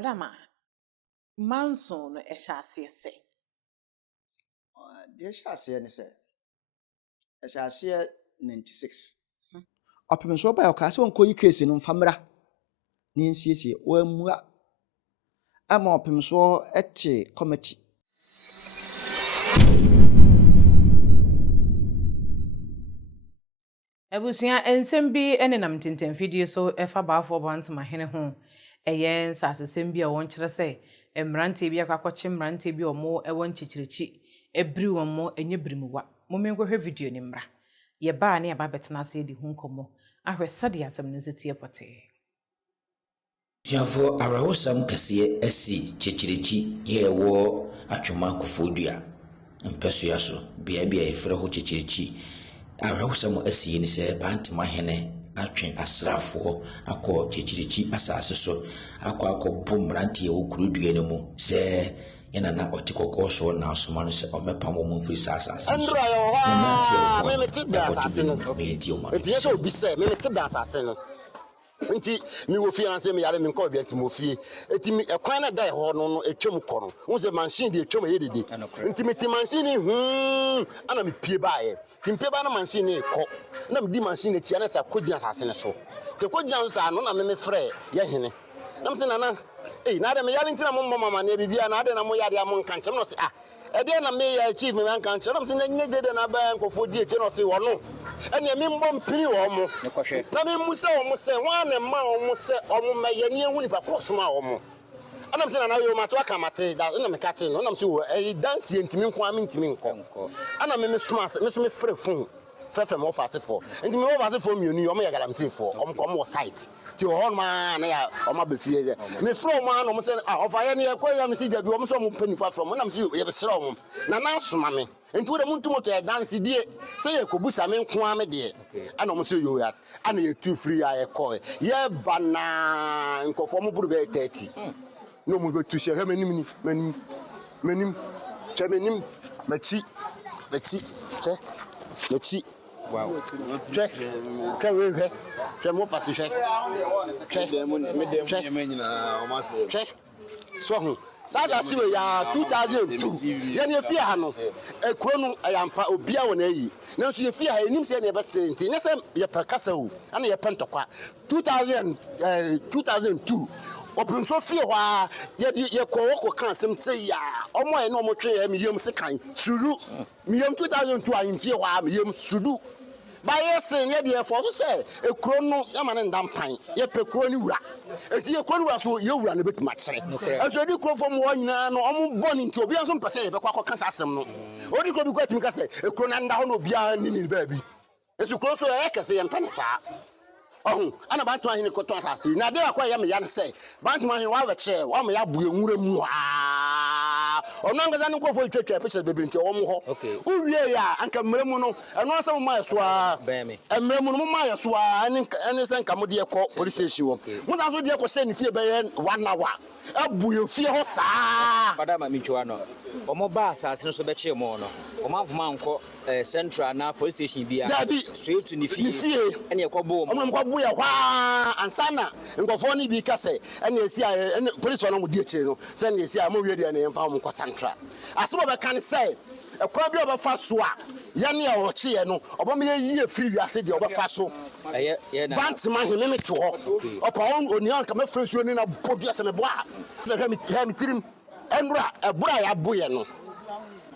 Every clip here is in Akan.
Odama, Manson no eshasi ese. The shall say, I shall see 96. Upon so by a castle on Koy case in Famra. Ninsi, well, I'm up him so at committee. Ebusia ensem bi enenam tinten video so efa baafo bant mahene ho eyen sasesem bi a won kire se emrante bi akwakoche mrante bi omo ewon chichirichi ebri womo enye brimuwa momenkwohwe video ni mra ye ba na aba betena se di hu nkomo ahwe sade asem ne zetie pote Tiafo arawosam kase asi chichirichi ye wo atwoma kofodua mpeso ya so bia efre ho chichirichi arawosam asi ni se bantima hene atwen asrafo akọ chichirichi asase so akọ bomrante ye okudua ne mu se yana na otikoko so na asoma no se omepa mo mfiri asase no me metida asase no eti so bi se me metida asase no nti mi wo fie anse me yare me nko bia nti mo fie eti mi ekwan na dai ho no etwem kọ no wo se machine de etwem ye dede nti mi ti machine ana mi pie baaye ti pie ba na machine kọ na mi di machine tia na sa kogina asase ne so te kogina so no na me frɛ ye hene na me se nana na de me yare nti na mo mama na bibia na de na mo yare am nka nchem no se ede na me ya chief me nka nchem na me se na nye dede na ba nkofo di eche no se wo no ene mi mbom mpiri wo mo na mi musa wo mo se wan na ma wo mo se o mo meye ni ehu ni pa cross ma wo mo ana me se na yo ma to aka mate da na me ka te no na me se wo dance ntimi nko am ntimi nko ana me suma me so me frɛ phone frɛ mo office for ntimi mo office for mienu yo mo ya galam se for o mo site ti o ma na ya o ma be fie je me frɛ mo na mo se ofa ye ne ya ko ya me se jabi o mo so mo pani fa from na me se ye be srɛ mo na suma me nti wo de muntu moto ya dance die se ye kobusa me nko ame de ana mo se yo ya ana ye tu free ya ye ko ye bana nkofo mo buru be 30 no mo be tu she he menim che menim machi che wow che we mo pati che so Sada siwe ya 2002 ya ne fia ha no ekro no ayampa obia wona yi nanso ye fia ha enim se ne be senti ne se ye pakasa wu ana ye pentokwa 2002 opun so fia wa ye ko kan sem se ya omo e no mo twe ya miyem se kan suru miyem 2002 ayin fia wa miyem suru ba yesen ye de for so say ekro no ya ma ne ndampan ye pekro ni wura eti ye kro wura so ye wura ne betima kire eso di kro fom wo nyina no omo boni nti obi anso mpese ye bekwa kọ asem no odi kro bi kwa timi ka say ekro na nda ho no obi an ni ba bi eso kro so ye kese ye mpane sa ana ba to ahine ko to asase na de akwa ye me ya ne say ba to ahine wa weche wa me ya bu enwura mu ono ngaza ne nkofo twetwa picture bebre nti wo mo ho uwie ya anka mremu no eno asem ma yeso a mremu no mo ma yeso a ene se nka mo de ko police station wo mo za so de ko se ni fie be 1 hour abu ye fie ho saa padama mitwa no omo ba asase no so be che mo no omo avuma nko central na police station bia straight to ni fie ene ekobo omo mkobo ye hwa ansana nkofo ni bi kase ene esi a police no mo de eche no se ne esi a mo wie de ne mfa mo ko central asebo be kan say ekwa bi obafa so a ye ne o che ye no obom ye yie free wiase de obafa so ye na bantima hene me to ho opa oni an ka me fresh oni na bodu aseme boa se he mi tirim enura ebura ya boye no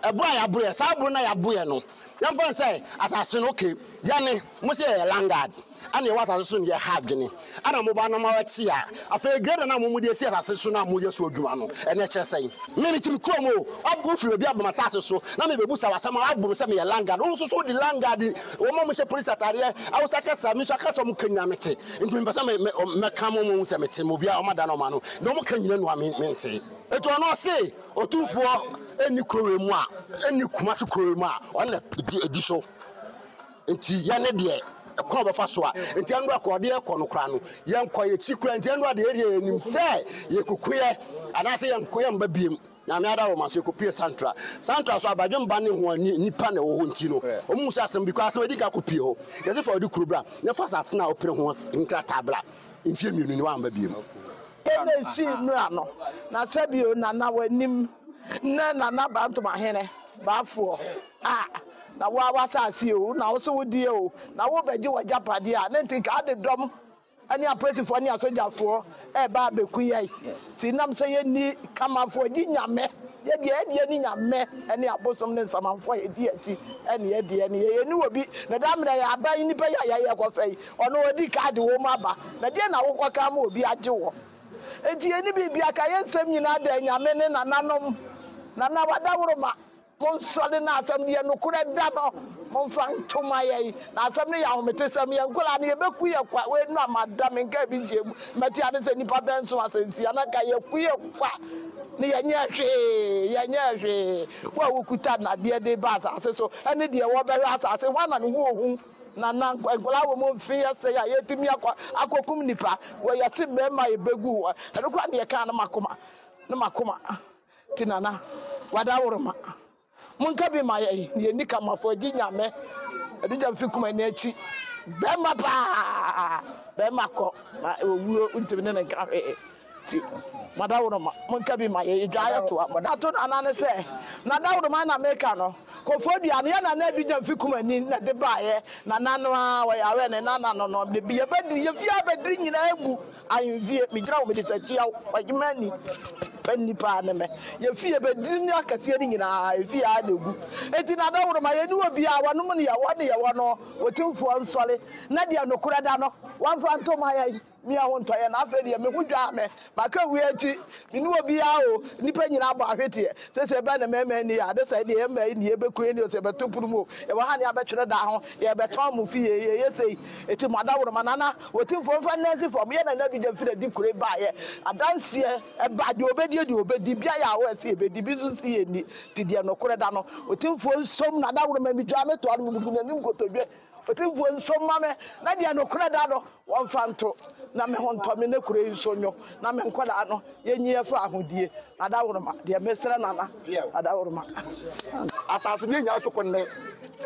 ebura ya boye sa buru na ya boye no yan fan say asase no okay ya ne mo se landlord ana ye wasa so ne ha dwene ana mo ba na ma wachi a afa grade na mo mu de si asase so na mo ye so adwuma no ene kire sen me mi tim krom o abu fi obi abama asase so na me bebu sa wasama abu se me ye landlord o so di landlord o mo se police atare awusa kasa mi so kasa mo kanya mete nti me pesa me ka mo se mete mo bia o mada no ma no no mo kanyina no mente eto no se otumfo eni krowe mu a eni kuma so krowe mu a ona edi so nti ya ne de ekon befa so a nti anu akode ekon no kra no ye nkọ ye chikura nti anu ade area enim se ye kukuye anase ye nkoye mba biem na me ada wo maso kopie central so abadwe mba ne ho nipa na wo ho nti no omu se asem because we di ka kopie ho ye se for di kurubra ne fa sase na opere ho nkra tabla mfie mienu ni wa mba biem ene si mra no na sebio na na wanim na bantoma hene baafo na wa wasase o na wo so wodie o na wo beje wajapade a na ntika ade dom ani apretifo ani asojafo e ba beku yai ti nam se ye ni kamafo gi nyame ye die ni nyame ani abosom ne samanfo ye die ati ani ye die ni ye ni obi na damre ya aban ni pe ya ye ko fei ono odi card wo maba na die na wo kwaka ma obi age wo enti ye ni bibia ka ye nsem nyina da nyame ne nananom nana wadawroma monsole na asam ye no kura da no monfa ntoma ye na asam ne ya homete sam ye nkola ne ye beku ye kwa we no amadam nka bi jemu mati ade se nipa benso asensi ana ka ye ku ye kwa ne ye nye hwe wa wokuta na de ba asase so ene de wo be asase wa na ne ho ohun na nkola wo mo fi ase ya ye timi akokum nipa wo ye se mema ye begu wo ene kwa ne ye ka na makoma tinana wadawroma munka bi ma ye ni kama fo gi nyame edija fi kuma ni achi be ma ko na owuo ntimi ne nka ti madawroma munka bi ma ye dwaye to ato na ne se na dawroma na meka no kofodua ne na edija fi kuma ni na de baaye na nano a wo yawe ne na no de bi ye bedi ye fi abedri nyina egu ayunvie mi gira wo me de tachia wajimani nipa ne me ye fie be dini akase ni nyina ye fie adegu eti na dawro ma ye ni obi a wono ne ye wono otimfo nsole na dia no kura da no wanfa ntoma ye mi a wonto ye na afa de me hudwa me maka wi ati mi ni obi a o nipa nyina agba ahwete se be na mema ni ya de se de ye ma ni ye be ku ni o se be topurumo ye wa ha ni abetwere da ho ye be ton mu fie ye sei eti ma dawro ma nana otimfo mfa nanti fo me ye na bi jam fire di kure ba ye adanse e ba de obedi bia ya wo ese ebedi bi so si ye ni ti de no kure da no otimfo nsom na dawro ma mi dwa me to anu gugu ni nkotodwe otimfo nsom ma me na de no kure da no won fa nto na me honto me na kure nsonyo na me nkoda no ye nyi fa ahodie na dawro ma de mesra nana adawro ma asase ni nya so konne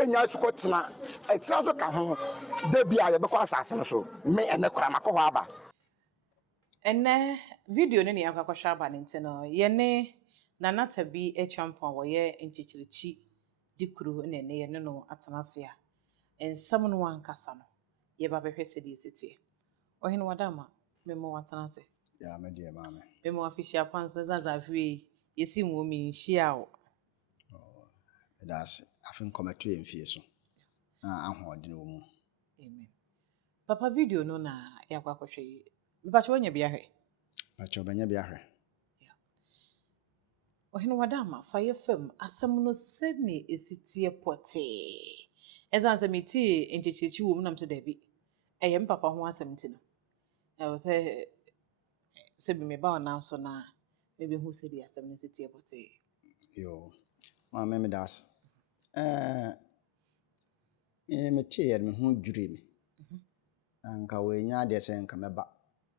enya so kotena etira so ka ho da bia ye be kwa asase no so me ene kura makọ aba ene video ne ya kwakwa aba ne ntino ye ne nanata bi echampa wo ye nchichirichi dikuru ne ne ye no atanase a ensam no wankasa no ye ba behwese di sitie ohene wadama memo watanase ya me de maame memo afishia panso zaza afie yesi mu mi nhia o that's afin kometo emfie so na ahode no mu amen papa video no na ya kwakwahwe bibacho wanya bia hwe bacho banya bia hwe ohene wadama faye fam asem no sene esitie pote ezanse meti enchechechi wo mu nam se dabi eye mpapa ho asem ti no e wo se bi me ba na so na me be hu se di asem no esitie pote yo ma me das meti yer me hu dwure mi anka we nya de se nka meba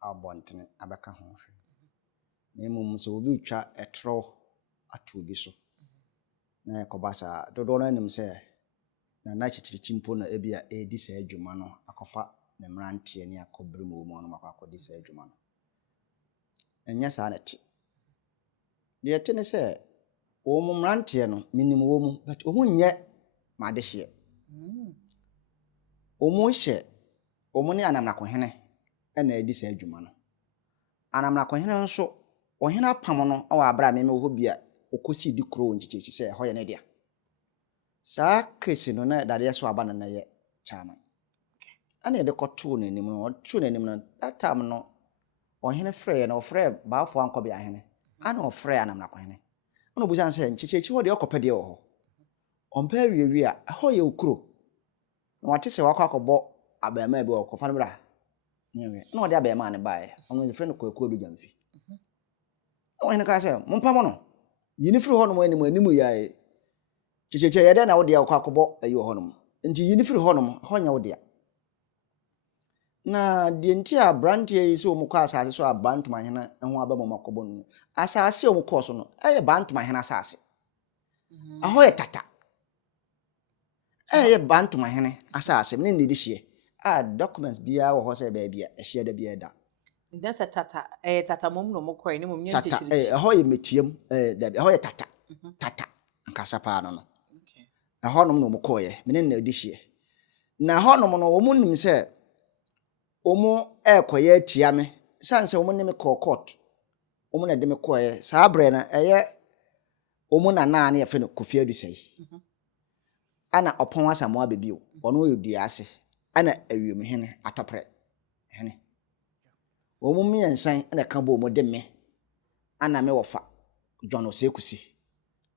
abontene abeka ho hwe na mum so obi twa etro ato bi so na ekobasa dodo na nim se na chichirichi mpo na ebia edi sa adwuma no akofa ne mrante ani akobere mo no makakodi sa adwuma no enya sa na ti de tene se wo mu mrante no minim wo mu but wo nye ma de hye wo mu hye wo mu ne anamna kohene na edi sa adwuma no anamna kohene nso ohena pam no awa abra me wo bia okosi di kro nchichechi se ho ye ne dia sa kesi no na dade so aba na ye chama ana de koto na nim no tu na nim no that time no ohene frɛ na ofrɛ baafo anko bia hene ana ofrɛ anamna kohene ono busan se nchichechi ho de okopɛ de ho ompa wiwi a ho ye okro na wate se wakɔ akɔbɔ abɛma bi okofa no bra nyewe na ode abɛma ne bae ono ze frɛ no kwakuo bi jamfi ohene ka se mompa mo no yini firi ho no animu yae chicheche yede na wode akɔ akɔbɔ ayi ho no nti yini firi ho no ho nya wode na de nti a brand ye se o mu kɔ asase so abantum ahena ho aba mo makɔbɔ no asase o mu kɔ so no eye bantum ahena asase aho ye tata eye bantum ahena asase me ne de hye a documents bia wo ho se ba bia ehye da bia da That's a tata mom no mo kɔ ne mom nyɛ Tata nkyekyerechi. ɛhɔ yɛ metiam dabi ɛhɔ yɛ tata. Tata nkasa pa no no. Okay. Ɛhɔ nom no mo kɔɛ. Mene na odi hye. Na hɔ nom no wo mu nim sɛ wo mu ɛkɔyɛ atia me. San sɛ wo mu ne me kɔ court. Wo mu na de me kɔɛ. Saa brɛ na ɛyɛ wo mu na na ne yɛfɛ no Kofi Adusai. Ana ɔpɔn Asamoah Abebio. Ɔno yɛ dua ase. Ana awiem hene atɔprɛ. Hene. Wo mu miɛnsan na ka bo mo de me. Ana me wɔfa John Osekusi.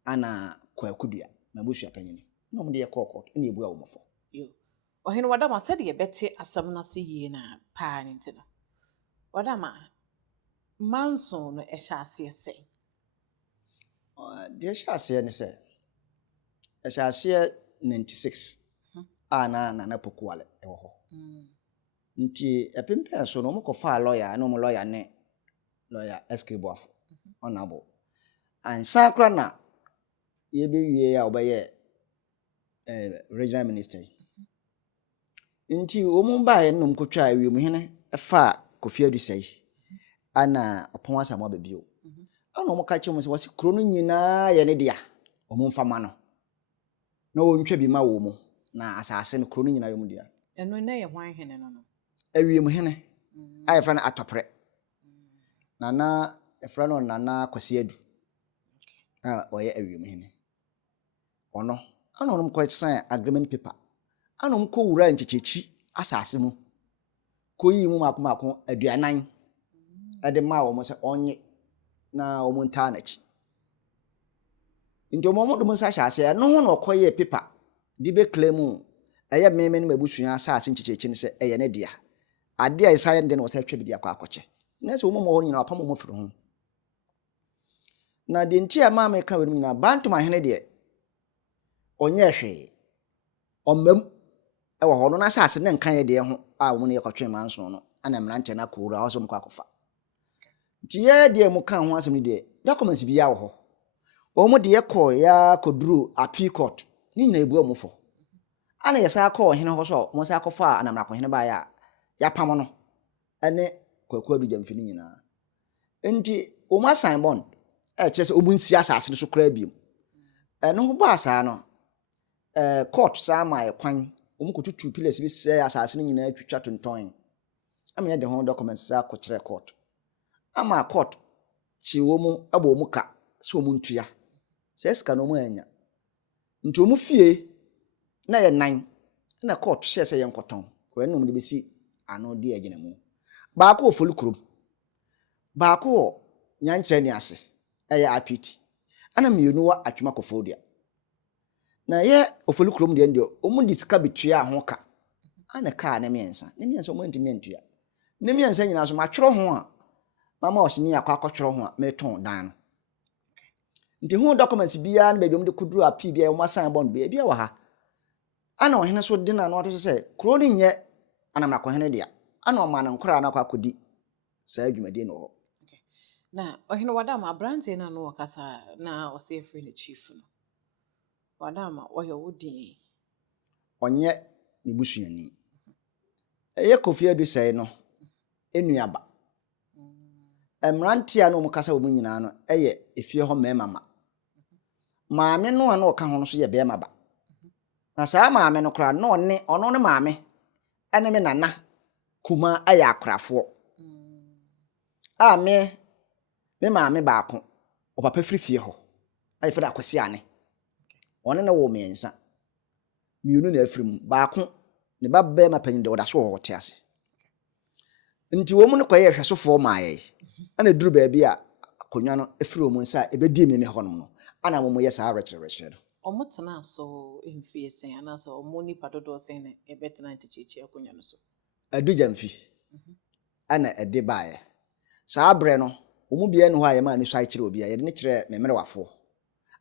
Ana Kwakudua. Na busua panyini. Na mo de yɛ kɔ court. Ɛna ebu a wo mofo. Yo. Ɔhene wadama sɛ de yɛbɛte asɛm na se yie na paa ne nti no. Wadama manson no ɛhyɛ aseɛ sɛ. De ɛhyɛ aseɛ ne sɛ ɛhyɛ aseɛ 96 a na Pokuale ɛwɔ hɔ. Nti epempɛ so no mo kɔfa lawyer na mo lawyer ne lawyer SK Boafo honorable. Ansa kra na yɛbɛwie a obɛyɛ regional minister. Nti omu bae no mo kotwa awiem hene ɛfa Kofi Adusai ana ɔpɔn Asamoah Abebio. Ana mo ka kyerɛ mo sɛ wɔse kuro no nyinaa yɛ ne dia ɔmo mfama no na wontwa bi ma wo mu na asase no kuro no nyinaa yɛ mu dia. Ɛno na yɛ hwan hene no no. Awiem hene a yɛfrɛ no atɔprɛ. Nana yɛfrɛ no Nana Kwasi Adu. A ɔyɛ awiem hene. Ɔno ana ɔnom kɔ sign agreement paper. Ana ɔmo kɔ wura nkyekyechi asase mu. Kɔyi mu maako aduanan ɛde ma wo mo sɛ ɔnye na ɔmo ntaa n'akyi. Nti ɔmo de mo nsa hyɛ ase no ho na ɔkɔyɛ paper de be claim ɛyɛ meme no mabusua asase nkyekyechi ne sɛ ɛyɛ ne dia. Ade a isaye de na ɔsɛ twa bi dia akɔ akɔkye. Na sɛ ɔmo mo hɔ nyina ɔpam mo firi ho. Na de nti a ma me ka wɛm nyina Bantam ahene de ɔnyɛ hwee. Ɔmam ɛwɔ hɔ no na asase ne nka yɛ de ho a ɔmo ne yɛkɔtwe manso no ana mmerante na kowura ɔso mo kɔ akɔfa. Nti yɛ de mu ka ho asɛm ne de documents bi ya wɔ hɔ. Ɔmo de yɛkɔ ya koduru appeal court. Ni nyina ebu ɔmo fo. Ana yɛsa akɔ ɔhene hɔ so mo sa akɔfa anamrakɔ hene ba ya ya pam no ɛne Kwaku Adu Gyamfi ni nyina. Nti ɔmo assign bond kyerɛ sɛ ɔmo nsi asase no so kra biem. Ɛno ho ba asa no court sa ma yɛ kwan ɔmo kotutu pillars bi sɛ asase no nyina twitwa tontɔn. Ama yɛ de ho documents sa akɔ kyerɛ court. Ama court chi wo mu abɔ mu ka sɛ ɔmo ntua. Sɛ sika no ɔmo anya. Nti ɔmo fie na yɛ nan na court hyɛ sɛ yɛ nkɔtɔn. Ko ɛno mo de besi ano de agyina mu. Baako ofoli kurom. Baako wɔ nyankyerɛ ni ase ɛyɛ apiti. Ana mienu wa atwuma Kofodua. Na yɛ ofoli kurom de ndio ɔmo de sika betua ho ka. Ana ka na miɛnsa. Na miɛnsa ɔmo ntimi antua. Na miɛnsa nyina so matwerɛ ho a mama ɔhye akɔ akɔtwerɛ ho a metɔn dan no. Nti ho documents bia na baabi ɔmo de kuduru appeal bia ɔmo assign bond bia wɔ ha. Ana ɔhene so de na no ato sɛ kuro no nyɛ anamrakɔ hene dia. Ana ɔma no nkora na akɔ akɔdi saa adwumadie no hɔ. Na ɔhene wadama abrante na no wakasa na ɔsɛ efiri ne chief no. Wadama ɔyɛ wodi. Ɔnyɛ ne busuani. Ɛyɛ Kofi Adusai no enuaba. Emrantia no mukasa wo nyina no ɛyɛ efie hɔ mɛma ma. Maame no a na ɔka ho no so yɛ bɛma ba. Na saa maame no kora na ɔno ne maame ɛne me nana kuma ayɛ akorafoɔ. A me maame baako ɔpapa firi fie hɔ. Ayi fada akwasi ane. Ɔne na wɔ miɛnsa. Mienu na afiri mu. Baako ne ba bɛma panyin de ɔda so wɔ te ase. Nti wo mu ne kɔyɛ hwɛsofoɔ maayɛ. Ana duru baabi a konwa no afiri mu nsa ebedi meme hɔ no. Ana mo yɛ saa rekyerɛ no. Ɔmo tena so emfie sen ana so ɔmo nipa dodo sen ne ebetena ntichichi akonwa no so. Adu Gyamfi. Ana ɛde baayɛ. Saa brɛ no ɔmo bia ne hɔ a yɛ ma ne so akyerɛ obi a yɛde ne kyerɛ memrewafo.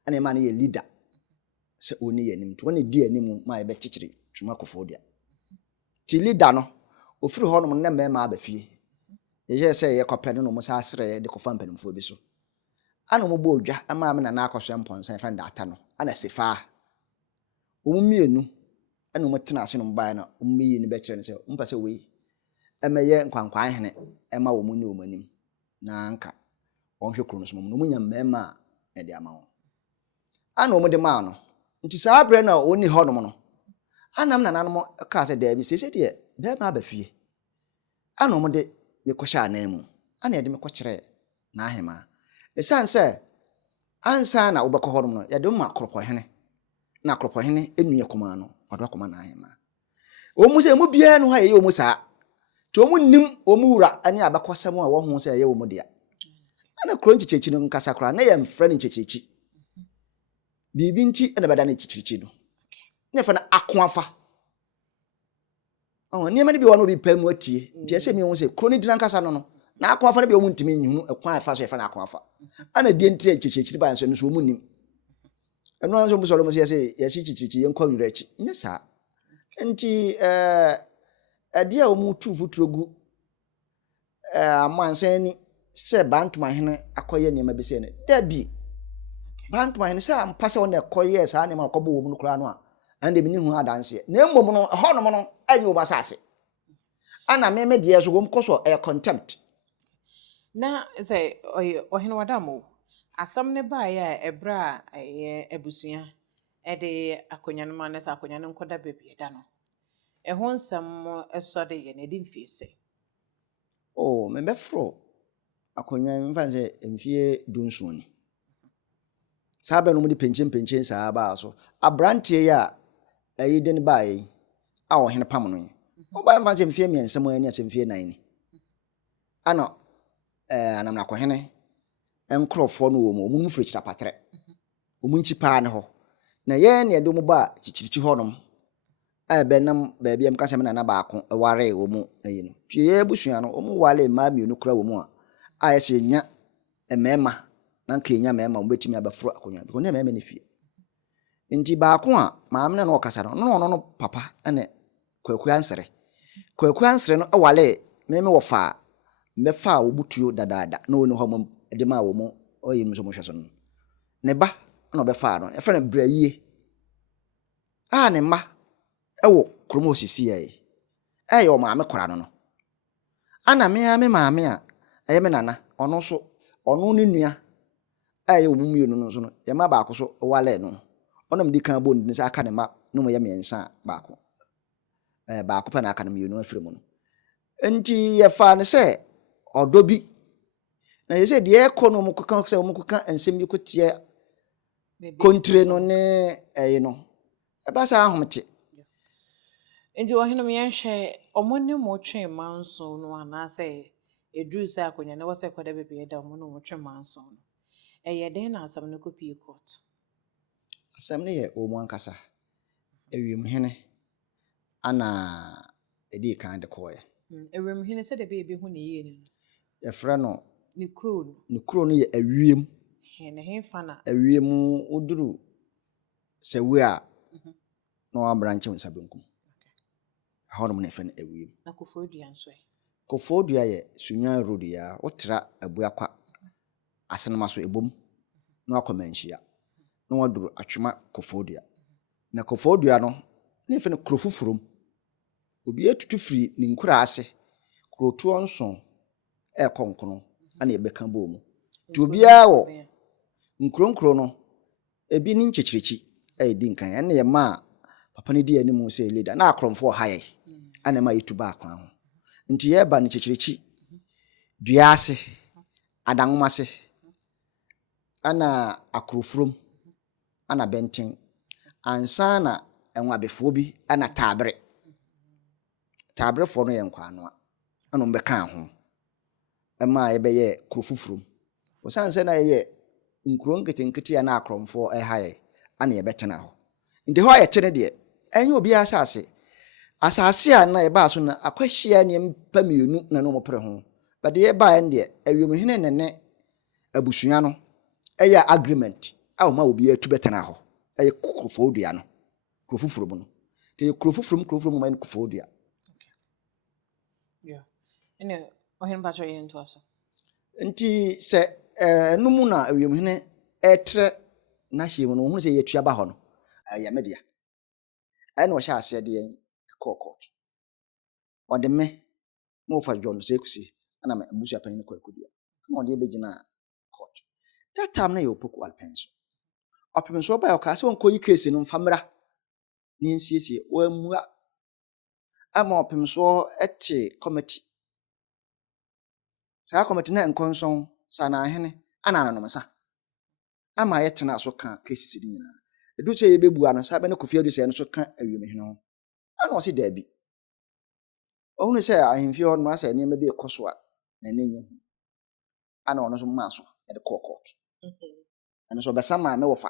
Ana yɛ ma ne yɛ leader. Sɛ oni yɛ nim to ne di anim ma yɛ bɛkyekyere twuma Kofodua. Ti leader no ofiri hɔ no ne mɛma aba fie. Yɛ sɛ yɛ kɔpɛ no mo sa asrɛ de kɔfa mpanimfo bi so. Ana mo bɔ odwa ama me na akɔso mponsan fa ndata no. Ana sefa. Omo mienu ana mo tena ase no bae na omo yi ne bɛkyerɛ ne sɛ mpɛ sɛ wei ɛmɛyɛ nkwankwan hene ɛma wo mu ne wo manim na anka ɔnhwɛ kuro no so no mu nya mmɛma a ɛde ama wo ana ɔmo de maa no nti saa brɛ na ɔni hɔ nom no anam nananom ka sɛ daabi sɛ deɛ bɛma aba fie ana ɔmo de mekɔhyɛ anan mu ana yɛde mekɔkyerɛ na ahema ɛsiane sɛ ansa na wobɛkɔ hɔ nom no yɛde ma akropɔhene na akropɔhene enua kɔma no ɔdɔ kɔma na ahema ɔmo sɛ mu biara no ha yɛ ɔmo saa nti ɔmo nim ɔmo wura ani abɛkɔsɛm a wɔho sɛ yɛ ɔmo dea ana kuro nkyekyerekyi no nkasa kora na yɛmfrɛ no nkyekyerekyi biribi nti ɛna bɛda no nkyekyerekyi no ne fa na akoafa nneɛma no bi wɔ no bi pɛ mu atie nti ɛsɛ mi ho sɛ kuro no dina nkasa no na akoafa no bi ɔmo ntimi nyihu ɛkwan ɛfa so yɛfa na akoafa ana die nti nkyekyerekyi ba nso no so ɔmo nim ɛno nso ɔmo sɔrɔ mo sɛ yɛsi nkyekyerekyi yɛnkɔ nwura akyi nyɛ saa nti ɛde a ɔmo tu futuro gu amansan sɛ bantoma hene akɔyɛ nneɛma bi sɛ ne dabi bantoma hene sɛ ampa sɛ wɔn ɛkɔyɛ saa nneɛma akɔbɔ wɔn no koraa no a ɛnde bi ne hu adanseɛ na mmom no ɛhɔ nom no ɛnyɛ wɔn asase ana meme deɛ so wɔn kɔ so ɛyɛ contempt na sɛ ɔhene wadamo asɛm ne baeɛ a ɛbrɛ a ɛyɛ abusua ɛde akonnwa no ma ne sɛ akonnwa no nkɔda baabi ɛda no ɛho nsɛm ɛsɔde yɛ na ɛde mfie sɛ membɛforo akonnwa mfa sɛ mfie dunsuoni saa bɛ no mu de penchen saa baa so abrantie ya ɛyi de ne baeɛ a ɔhene pam no ɔba mfa sɛ mfie mmiɛnsa mu ani asɛ mfie nan ni ana anam na akɔhene nkorɔfoɔ no wɔ mu ɔmu firi kyira patre ɔmu nkyi paa ne hɔ na yɛn ne ɛde mu ba kyikyirikyi hɔ nom bɛnam baabi am kasa me na baako ware wɔ mu ayi no tue yɛ busua no ɔmu wale ma mienu kura wɔ mu a yɛsɛ nya mɛma na nka nya mɛma wo betimi abafro akonnwa because na mɛma ne fie nti baako a maame na ɔkasa no papa ene kwaku ansere no wale mɛma wɔ fa mɛfa a obutuo dadaada na woni hɔ mom de ma wɔ mu ɔyɛ mu so mo hwɛ so no ne ba na ɔbɛfa no ɛfɛ no brayie ne ma ɛwɔ kromo osisi ɛyɛ o maame kora no ana me maame a ɛyɛ me nana ɔno ne nua ɛyɛ o mumienu no so no yɛ ma baako so wale no ɔnam di kan bo ne sɛ aka ne ma no mo yɛ miɛnsa baako baako pa na aka ne mienu afiri mu no enti yɛ fa ne sɛ ɔdɔ bi na yɛ sɛ deɛ ɛkɔ no mo kɔka sɛ mo kɔka nsɛm bi kɔtie kontre no ne ɛyɛ no ɛba sa ahomte nti ɔhene me yɛnhwɛ ɔmo ne mo twe manso no anaasɛ eduru sɛ akonnwa ne wɔsɛ kɔda baabi ɛda ɔmo ne mo twe manso no ɛyɛ den na asɛm no kɔpie court asɛm no yɛ ɔmo ankasa ewiem hene ana edi kan de kɔɛ ewiem hene sɛ de be ebi hu ne yie no yɛfrɛ no ne kuro no yɛ awiem hene he fa na awiem uduru sɛ we a na wabranche wo nsabenkum hɔnom na ɛfrɛ no awiem na Koforidua nso Koforidua yɛ Sunya road ya wotra abuakwa asenema so ebom na akɔmanhyia na waduru atwema Koforidua na Koforidua no na ɛfrɛ no Kurofufurum obi etutu firi ne nkura ase kurotuo nso ɛkɔnkono ana ɛbɛka bɔ mu to obiara wɔ nkronkro no ebi ne nkyekyerekyi ɛdi nkan ɛna yɛ ma papa ne di anim sɛ leader na akromfo ha yɛ ana ma yitu ba akwan ho nti yɛ ba ne nkyekyerekyi dua ase adanwoma ase ana akrofurum ana benten ansa na enwabefo bi ana tabrefo no yɛ nkwaanoa ana mbɛka ho ɛma yɛbɛyɛ Kurofufurum osanse na yɛ nkuro nketenkete ya na akromfo ɛha ana yɛbɛtena hɔ nti hɔ yɛ tene deɛ ɛnyɛ obi asase a na yɛba so na akwahia ne mpa mienu na no mopre ho but yɛba ɛn deɛ awiemhene ne abusua no ɛyɛ agreement a o ma obi atu bɛtena hɔ ɛyɛ Koforidua no Kurofufurum no te Kurofufurum ma ne Koforidua yeah ene ɔhene bacho yɛ nto aso nti sɛ enum na awiemhene ɛtre na hyiemu no hu sɛ yɛtua ba hɔ no ɛyɛ media ɛna ɔhyɛ ase de yɛn court ɔde me mo fa John Sekusi ana me abusu apanyin ko akudua na ode begina court that time na ye opoku alpenso opemso ba ka se wonko yi case no famra ni nsiesie o amua ama opemso eche committee sa committee na nkonson sana hene ana nanomsa ama yetena so ka cases ni nyina edu se yebebu ano sa be na Kofi Adu se no so ka awieme hene ho ana o se dabi ohunu se ahemfie ho no asa ne me de ekoso a na nenye ana ono so maso e de court ana so besama me wofa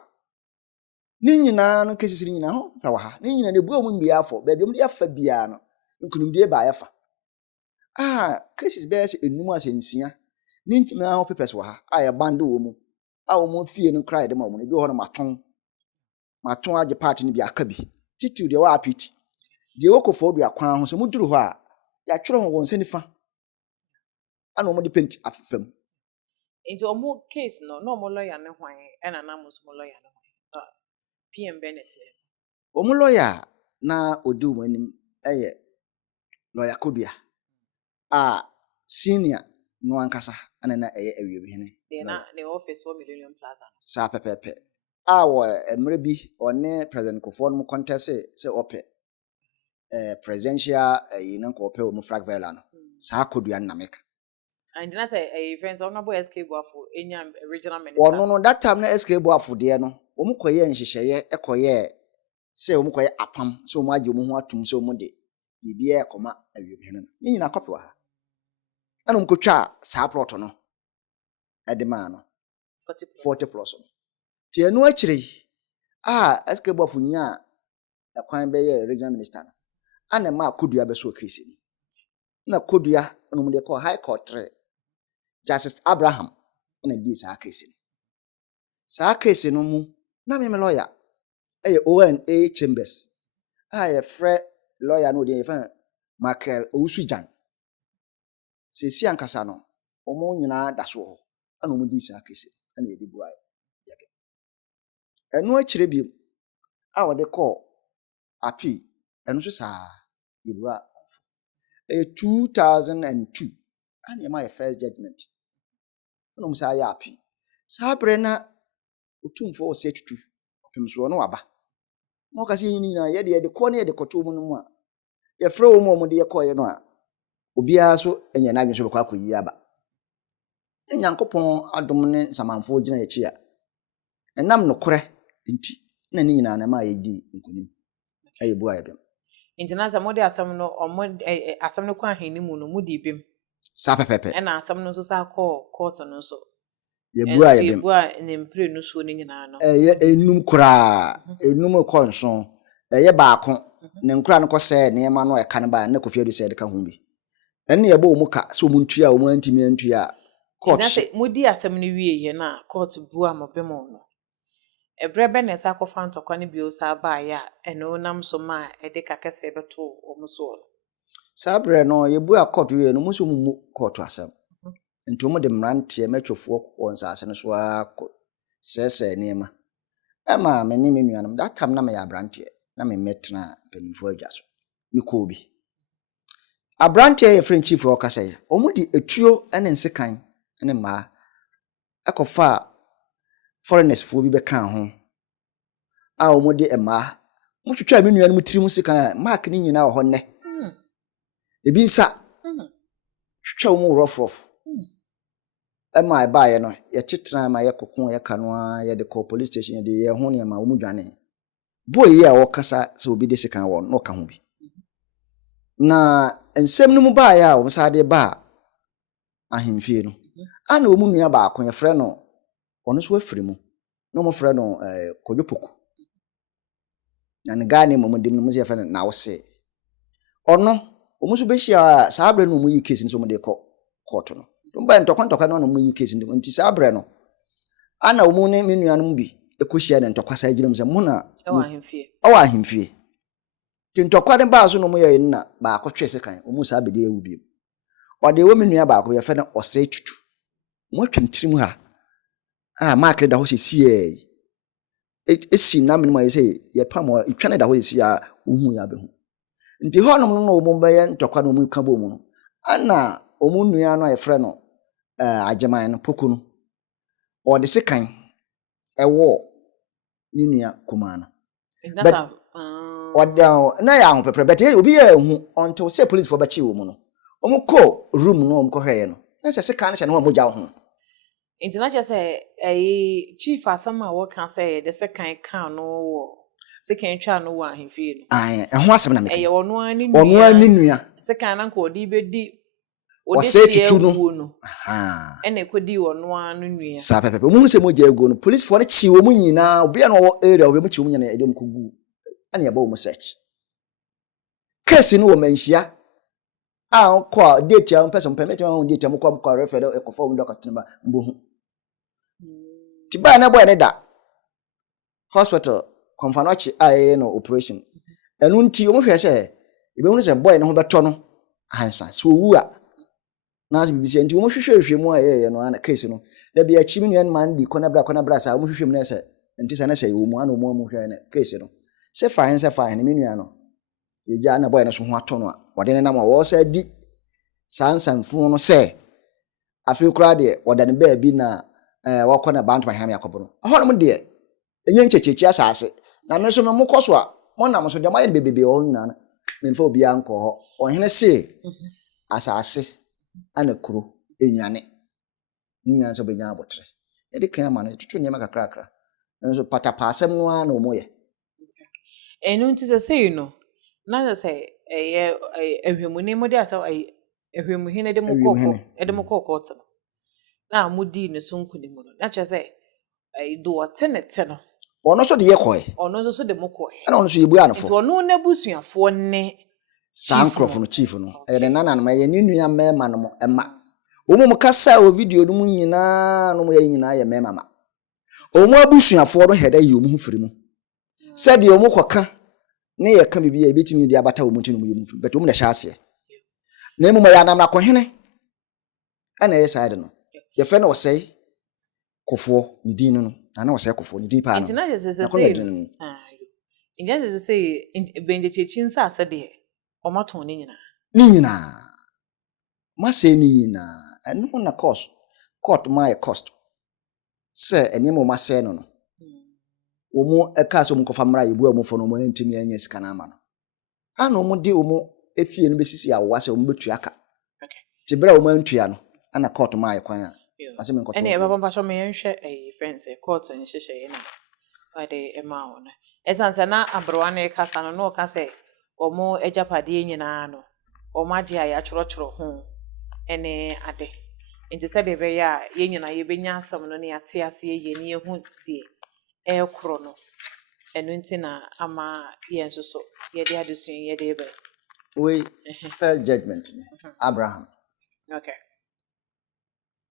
ni nyina no cases ni nyina ho fa wa ha ni nyina ne bu omu mbia afọ ba bi mu de afa bia no nkunumdie ba ya fa cases be se enum asensia ni nyina ho papers wa ha a ya bande wo mu a wo mu fie no cry de ma wo no bi ho no maton age part ni bi aka bi titiu de wa apiti de wo Kofi Adu akwan ho so mu duru ho a ya twere ho won sanifa ana wo mu de penti afefam Into omo case no mo lawyer ne hwan ena na mo so lawyer ne hwan PM Bennett omu lawyer na odi wo anim eye lawyer Kodua senior no ankasa ana na eye awiebe hene the office for Millennium Plaza sa pepepe wo emre bi one president Kofi no contest se ope presidential nan ko ope wo Fragvela no sa Kodua na meka and na say friends honorable SK Boafo enya regional minister ono no that time na SK Boafo de no wo mu koye nhyehyeye ekoye se wo mu koye apam se wo mu age wo mu ho atum se wo mu de bibia ekoma awiebe hene ni nyina kope wa ha ana mu kotwa sa plot no edema no 40 plus no tie no akire SK Boafo nya ekwan be ye regional minister no ana ma Kodua be so case ni na Kodua no mu de call high court 3 Justice Abraham na di sa case ni sa case no mu na me lawyer ONA Chambers ye frɛ lawyer no de ye fa Michael Owusujan si ankasa no omo nyina da so ho ana omo di sa case ana ye di bua yake eno akire bi wo de call api eno so sa ye bua 2002 and my first judgment. No say ya api. Sa brena otumfo o se tutu. Opemso no aba. Mo ka se yin na ye de ko na ye de koto mu no mu a. Ye frɛ wo mo de ye koye no a. Obia so enye na adwen so bekwa akoyi aba. Nyankopɔn adom ne samanfo gina ye chi a. Enam no korɛ nti na ni nyina na ma ye di nkonim. Aye bua ye bem. International mode asam no asam no kwa heni mu no mudi bem. Sa pepepe. Na asam no so sa court no so. Ye bua ye bem. Ye bua ne mpre no so ni nyina no. Ye enum kura, enum konson. Ye baako. Ne nkura no kose ne ma no e kan ba na Kofi Adu se de ka ho bi. Enne ye ba o mu ka so mu ntua o mu antimi antua. Court. Na se mudi asam no wie ye na court bua mo bem no. Ebrebe na sa kofa ntokwa ne bio sa ba ya eno nam so ma e de kakese beto o muso sa bre no ye bu court we no muso mu court asam nti omo de mrante metwofo kokko nsase no so akọ sese niema ma me ni me nuanam that time na me ya brante na me metna penifo adwaso mi ko bi abrante ye friend chief o kasa ye omo di etuo ene nsekan ene ma akofa foreigners fo bi be kan ho a omo de ema mo twetwa me nuanam tirim sekan mark ni nyina ho ne ebi nsa twetwa omo rough ema ba ye no ye tetena ma ye kokon ye kanoa ye de call police station ye de ye ho ne ma omo dwane boy ye a wo kasa se obi de sekan wo no ka ho bi na ensem no mu ba ya wo sa de ba ahemfie no ana omo nua ba akon ye frɛ no ono so afiri mu no mo frɛ no Kodwopoku na ne gane mo dim no mo se frɛ na wo se ono omo so be hia sa abre no mo yi case ni so mo de court no tumba ntokwa no mo yi case ndi nti sa abre no ana omo ne me nua no bi ekohia ne ntokwa sa giram se mo na awa ahemfie ti ntokwa de ba so no mo ye na ba akotwe se kan omo sa abede ewu bi o de wo me nua ba akọ ye frɛ no ose tutu mo twentirim ha mark da ho se sie esi na me mo ye se ye pam itwane da ho se ya uhu ya be hu nti ho no no mo be ye ntokwa no mo ka bo mu no ana omu nua no ayefre no ageman no poku no o de sekan ewo ni nua kuma no but na ya ho pepre but obi ya hu until say police for bachi wo mu no omu ko room no omu ko hweye no na se sekan na ho mogya ho international say chief asama wo kan say the sekan kan no wo sekan twa no wo ahemfie no ho asem na me ono ani nua sekan na ko di bedi o se tutu no ene kodi ono anu nua sa pepe omu se mogya ego no police for chi wo mu nyina obi na wo area obi mu chi wo nyina e dem kugu ani aba wo search case no wo manhia ko date ya person permit ma date am ko refer e ko form doctor timba mbohu tiba na boy ne da hospital konfanochi aye no operation enu nti o mo hwe se ebe hu se boy ne ho beto no ansa so wu a na se bibisi nti o mo hwehwe mu aye no ana case no da bia chi minu en man di kona bra sa o mo hwehwe mu na se nti sa na se wo mu ana o mo hwe na case no se fine minu ya no yeja na boy na so ho ato no a wode ne na ma wo sa di sansanfu no se afi kura de wode ne ba bi na wakọ na bantu mahia me akobo no ho no de enye nchechechi asase na me so no mkoso a mo na mo so de ma ye bebebe o nyina na me mfa obi anko ho ohene se asase ana kuro enwane nyan so benya abotre e de kan ma no tutu nyema kakrakra nso patapa asem no na omoye enu nti se no na se ehwemuni mo de asa ehwemuhine de mo kokko na mudi ne so nkuni mu no na che se do tenete no ono so de ye koy ono so de mo koy na ono so yebu anfo to ono na busuafo ne sankrofo no chief no e de nana no ye ni nua mema no ema omo mo kasa o video no mu nyina no mo ye nyina ye mema ma omo abusuafo no heda ye omo hu firi mu se de omo koka ne ye ka bibia e betimi de abata omo tinu mu ye mu firi but omo na hyase na emu ma ya nam na kohene ana ye side no ye fe no say kofo ni din no ana wose kofo ni din pa no na je say benje chechi nsa ase de omaton ni nyina ma say ni nyina eno na court my cost say eni mo ma say no omo eka so mo kofa mra yebu amofo no mo ntimi anya sika na ama no ana omo de omo efie no besisi awo ase omo betu aka tibra omo antua no ana court my kwan a ase me nkoto ene baba mpa me yenhwe friends court nhyehyeye na ade ema wo na esanse na abrowa na kasa no no ka se omo ejapade nyina no omo age ya choro ho ene ade nti se de be ya ye nyina ye benya asam no ne ate ase ye ne hu die ekro no enu nti na ama ye nsoso ye de adusun ye de be we first judgment Abraham okay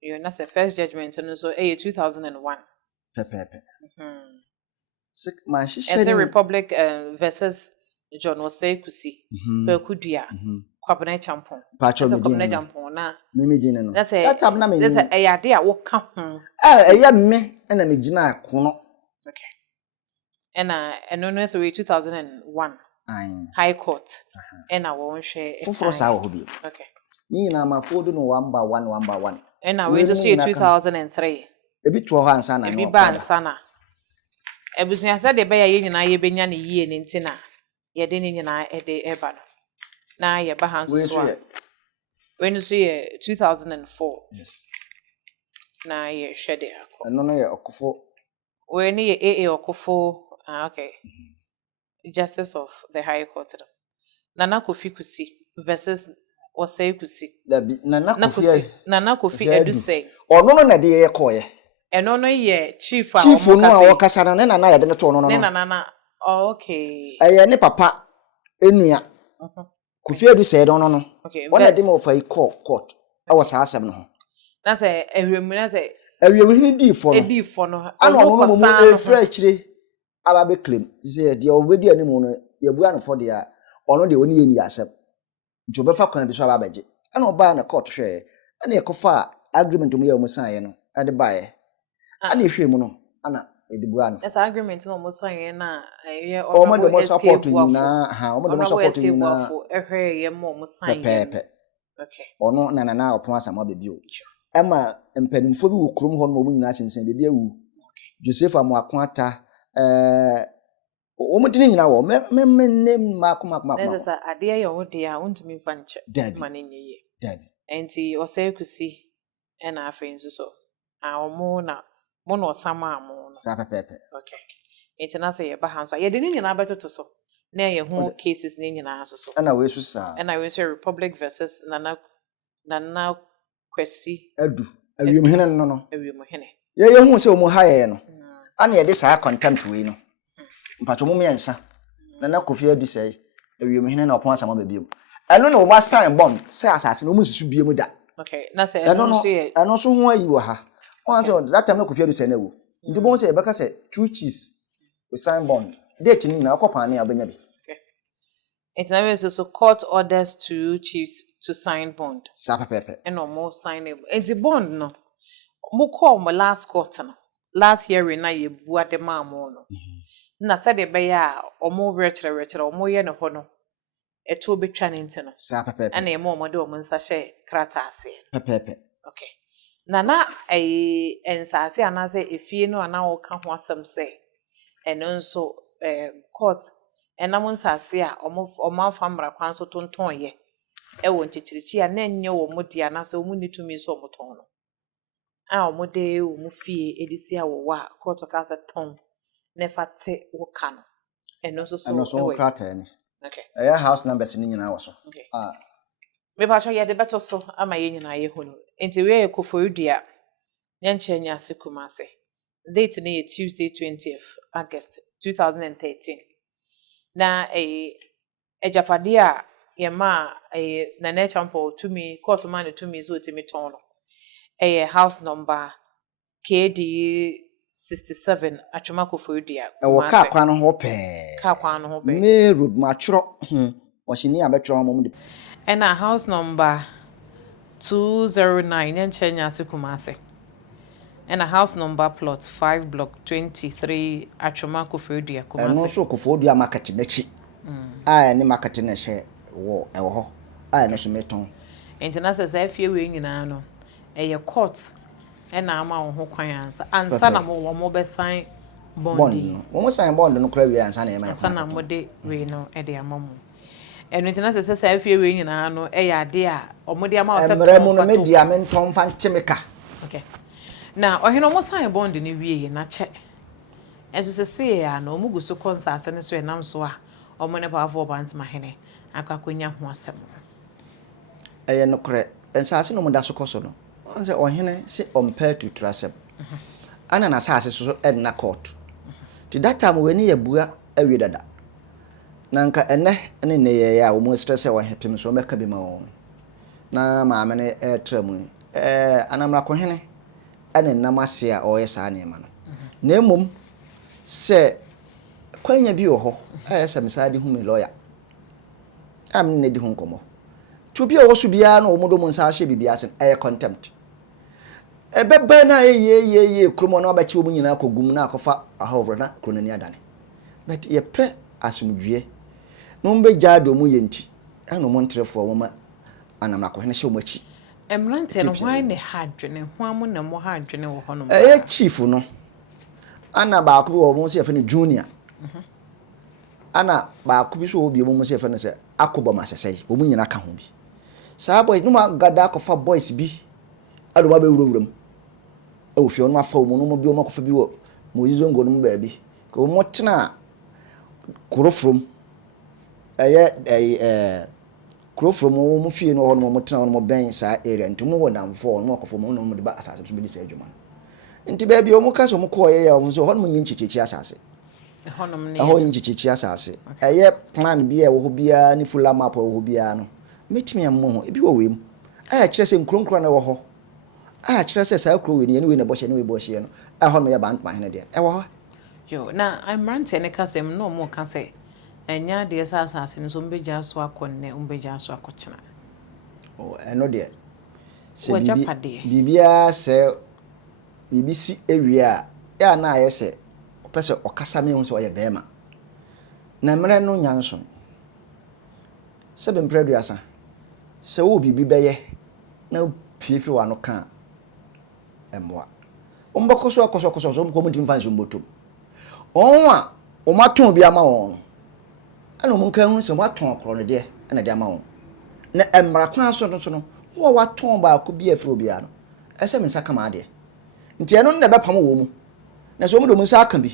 you na say first judgment no so 2001 pepe sik man she said Republic versus John Osei-Kusi Pekudua kwabena champon kwabena champon na mimi gine no that abna me that's eyade a wo ka ho eya me na me gina akono okay eno no so 2001 High Court ena wo nhwe fufuro sa wo bi okay ni na ma fodo no 1 ena we just 2003 ebi tuo ha ansa na ebi ba ansa na ebusunya sa de be ya ye nyina ye benya ne yie ne ntina ye de ne nyina e de eba no na ye ba han so when so ye 2004 yes na ye hwede akọ no ye okofo we ne ye okofo okay Justice of the High Court Nana Kofi Kusi versus Osei-Kusi Nana Kofi Edusei ono na de ye koye eno no ye chief no a wakasa na nana ya de ne to no nana okay ne papa enua Kofi Edusei no no ona de me ofai court awo sa asem no na say ehwemu na say ehwemu hini di fo no ana ono no mo efra chire aba be claim say de obedi animu no ye bua no for de a ono de oni ye ni asem nti obefa kwan bi so aba baje ana oba na court hwe ana yekofa agreement mu ye mu san no ade bae ana ehwe mu no ana edibua no yes agreement no mo san na ye o mo support ni na ha o mo support ni na ehwe ye mo san pepe Okay. Ono na nana opon asama bebi o. Ema mpanimfo bi wo krom ho no mo nyina sensen bebi awu. Joseph Amoakwata omudini nyina wo me makoma. Nesa ade ye wo de a wontumi fa nche Dabi. ma ne nyeye. Dabi. Enti osay kusi e na afa nso so. A omo na mo no sama amo no. Sa pepe. Okay. Enti na say ye ba han so. Ye de ne nyina betoto so. Na ye ho cases ne nyina so. Ana we su sa. And I will say Republic versus Nana Kwesi. Adu. Awiem hene no. Awiem hene. Ye hu se omo haye no. Ana ye de sa contempt we no. Mpacho mo miensa. Nana Kofi adu sei. Awiem hene na opon asama bebi o. Eno na o sign bond say asase no mo susu bie mu da. Okay. Na say eno so ho ayi wo ha. Won say that time na Kofi adu sei na wo. Ndu bon say e beka say two chiefs we sign bond. Date ni na akopa na abanya bi. It's so court orders two chiefs to sign bond. Sapa pepe. And no more signable. And the bond no. Mo call my last court no. Last hearing na ye bua de ma mo no. Na said e be ya o mo rechere o mo ye ne ho no. E to betwa ne nti no. Sapa pepe. And e mo de o mo nsa hye krata ase. Pepe. Okay. Na ensase anase efie no ana wo ka ho asem se. Eno nso court enam nsase a omafamra kwan so tonton ye ewo nchichirichi a na enye wo mudi anase wo munitumi so omoton no a omode wo mu fie edisi a wo wa court ka se ton ne fate wo ka no eno so krata ni. Okay. House numbers ni nyina wo so. Okay. Me ba cho ye de beto so ama ye nyina ye hu no enti we ekoforidua nyenche nya Kumase. Date ni Tuesday 20th August 2013. Na ejapade a yema na na champo to me court man to me so timi ton no house number KD 67 Atwoma Koforidua e wo ka kwa no ho pe me road ma twro o hini abetwro mo mu na house number 209 Nyenchenya Kumase. And a house number plot 5 block 23 Atwoma Koforidua Kumase. No so Koforidua market nachi. Ni market na hye wo e wo ho. No so meton. International say fie we nyina no. Ye court na ama wo ho kwan ansa na mo be sign bond. Mo sign bond no kra wi ansa na e ma. Ansa na mo de we no e de ama mo. International say fie we nyina no ya de a omo de ama o se. Emre mo no media menton fa nchemeka. Okay. Na ohino mo sign bond ni wie na che. Enso se se ya na omugu so concert ne so enam so a omo ne ba afọ bant ma hene akakonya ho asem. No kre ensase no mo da so koso no. On se ohene se compare to trasem. Ana na sase so na court. Ti that time we ni yabua awie dada. Na nka ene ne ye ya omo stress e wo hepem so meka bi ma won. Na ma amene tremu. Anamra ko hene ene namase a oyesa na ema no. Na emom se kwanya bi oho ayesa misade hu me lawyer. Am ne di hu nkomo. To bi owo so bia na omodo mo nsa hye bibia sen contempt. Ebebe na ye kromo na obachi omu nyina akogum na akofa ahowre na kronani adane. But ye pe asumdwie. No mbe jado mu yenti. Ano mo ntrefo wo ma anamra ko hene hye omachi. Emrante no hwan ne hadwene hwan mo na mo hadwene wo hono chief no ana ba ko wo mo se fa ne junior ana ba ko bi so obi mo se fa ne se akobo ma sesei wo mu nyina ka ho bi sa boys no ma gada ko fa boys bi ado ba be wurawuram e wo fi on ma fa mo no mo bi o ma ko fa bi wo mo yizo ngo no ba bi ko mo tena kurofrom from mo fie no hono mo tena mo ben sa area ntumo wo damfo mo akofo mo no mo de ba asase so bi disa adwuma nti ba bi o mo kaso mo ko ye ya o so hono mo nyichichichi asase hono mo ne ho nyichichichi asase plan bi e wo ho bia ni full map wo ho bia no metimi am ho e bi wo wem kire se nkronkro na wo ho kire se sa kro we ni we na bo hye ni we bo hye no hono ya band ma hene de wo ho yo na I'm ranting ne kasem no mo ka se enya de asase nso mbeja so akonne mbeja so akochena eno de se bibia se bibisi ewia ya na ayese opese okasa me hu se oye bema na mre no nyanso se be mpredu asa sɛ wo bibi bɛyɛ na piefiri wa no ka emwa ombako so akoso so ko mutim fanso mbotom onwa o maton bi ama won ana mo nka hu sɛ mo aton akoro ne de na de ama won na emra kwan so no wo waton ba ko bi afiri obi ano ɛsɛ me saka ma de nti ɛno na bɛpam wo mu na so mo do mo nsa aka bi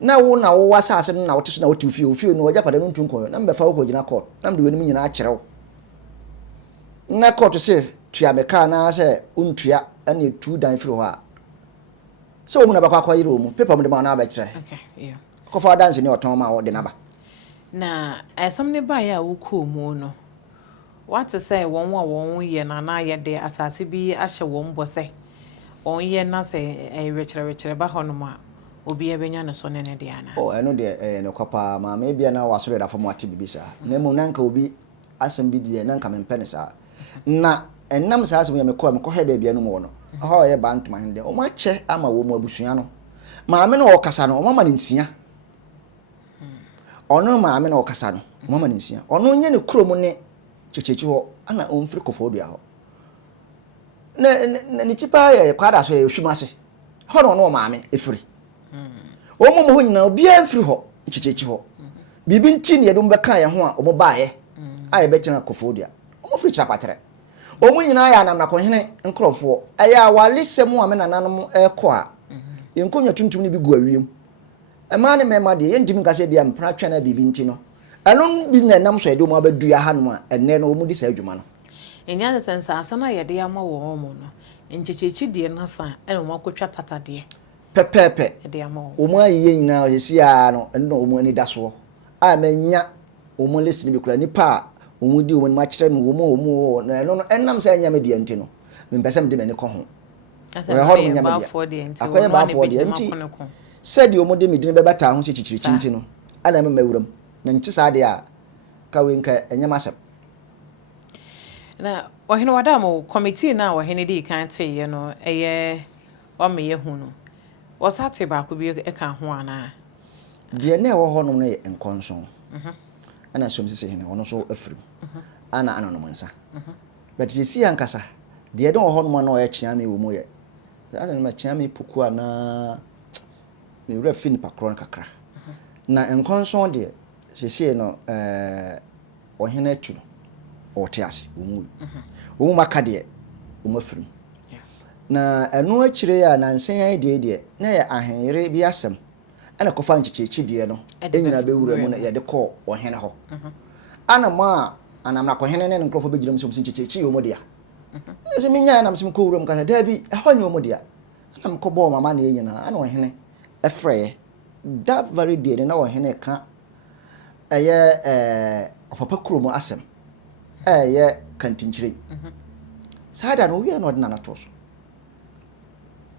na wo wasa asem na wo te so na wo tu fie no wagya kwada no ntun koyo na mbefa wo ko gina court na mde wani nyina akyerew na court se tua meka na se untua ane tu dan firi ho a se wo mu na bakwa kwa yire wo mu paper mu de ma na ba kyerɛ okay yeah ko fa dance ni oton ma wo de na ba na some ne ba ya wo ko mu no what to say won ye na ye de asase bi ahye won bo say on ye na say rekyerɛ ba ho no ma obi ebenya ne so ne de ana eno de ne kwapa ma ma bia na wasore da fam ate bibisa na mu nanka obi asem bi de nanka mempe ne sa na enam sa asem ya mekɔ he ba bia no mu no ho ye ba ntoma hende o ma che ama wo mu abusua no ma me na o kasa no o ma ne nsia ono ma me na o kasa no o ma ne nsia ono nye ne krom ne chechechi ho ana o mfiri kofo dua ho na ni chipa ye kwada so ye hwimase ho no ma me efiri omo mo nyina obi amfiri ho chichechi ho bibi nti ne yedum beka ye ho a omo baaye aye be kina kofodia omo firi chapatre omo nyina ya anam na kohene nkrofo aya wale semu a me nananom eko a yenkonya tuntum ne bi gu awiem ema ne mema de yendim kase bia mpra twa na bibi nti no eno bi na nam so yede omo abadu ya hanom a enne no omo di sa adwuma no enya ne sensa asana yede ama wo mo no nchechechi die na san ene mo akotwa tatade pepepe yede ama wo omo ayi nyina osisi a no eno omo ani daso a manya omo lesini bi kura nipa omo di omo ma kire me omo na eno no enam sa enya me die nti no me mpesem de me ne ko ho we ho nya me die akoye ba afọ de nti said omo de me di ne bebata ho se chichirichi nti no ana me mawuram na nchi sa de a ka we nka enya masem na ohene wadam committee na ohene di kan te ye no eye o me ye hu no wasate ba ko bi e ka ho ana de na wo ho no ne enkonson ana som sisi hene ono so afrim ana no mansa but sisi ankasa de de wo ho no na o ye chiame wo mu ye asa na chiame puku ana ne wura fin pakron kakra na enkonson de sisi no ohene atu o tease wo mu wo maka de wo mafrim na eno akire ya na nsen de na ya ahenre bi asem ana kofa nchichechi de no enyina be wura mu na ya de ko ohene ho ana ma ana na ko hene ne nkrofo be giram so nchichechi yo modia ese minya na msim ko wura mu kasa da bi ho nyo modia ana mko bo mama na enyina ana ohene efre that very day na ohene ka eye opapa kromo asem eye kantinchire sada no wi na odina na toso